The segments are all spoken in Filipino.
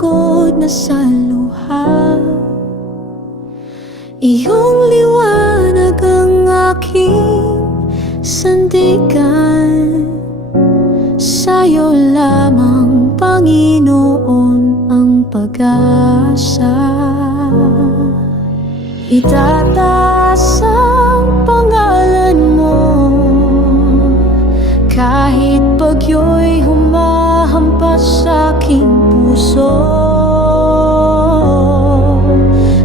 pagod na sa luha. Iyong liwanag ang aking sandigan. Sa'yo lamang, Panginoon, ang pag-asa. Itataas ang pangalan mo kahit bagyo'y humahampas sa aking puso.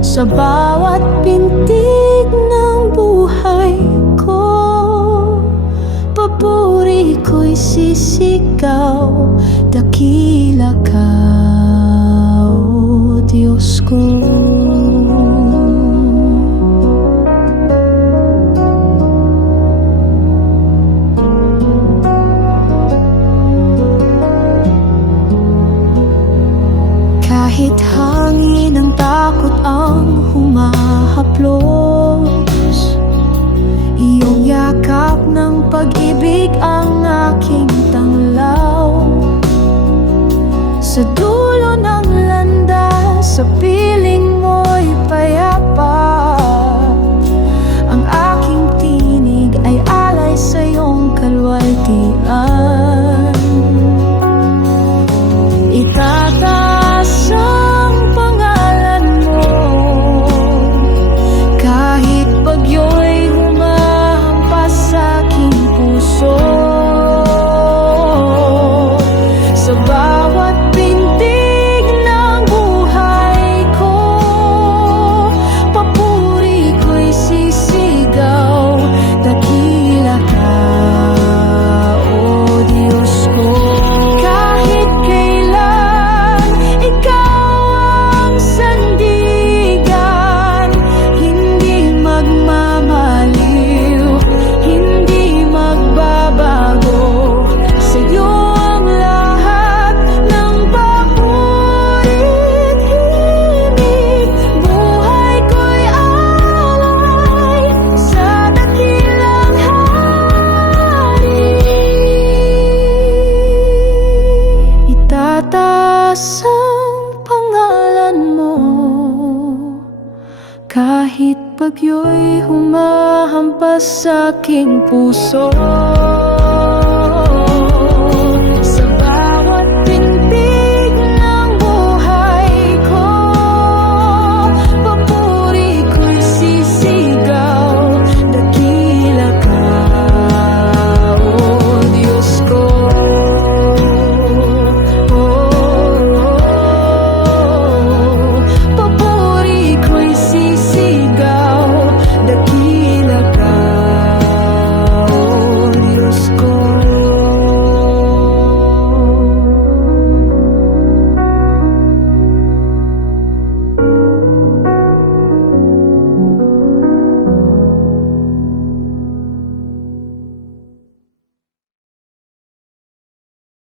Sa bawat pintig ng buhay ko, papuri ko'y sisigaw, dakila ka, O Diyos ko. Kahit hangin ng takot ang humahaplos, iyong yakap ng pag-ibig ang aking tanglaw. Sa dulo ng landas, sa piling mo'y payapa. Ang aking tinig ay alay sa iyong kalwaltian. Itataas ang pangalan mo kahit bagyo'y humahampas sa aking puso. Sa bawat pintig ng buhay ko, papuri ko'y sisigaw, dakila ka, O Diyos ko. Kahit kailan ikaw ang sandigan, hindi magmamaliw, hindi magbabago. Sa'yo ang lahat ng papurit himig. Buhay ko'y alay sa dakilang hari. Itataas ang pangalan mo kahit bagyo'y humahampas sa aking puso.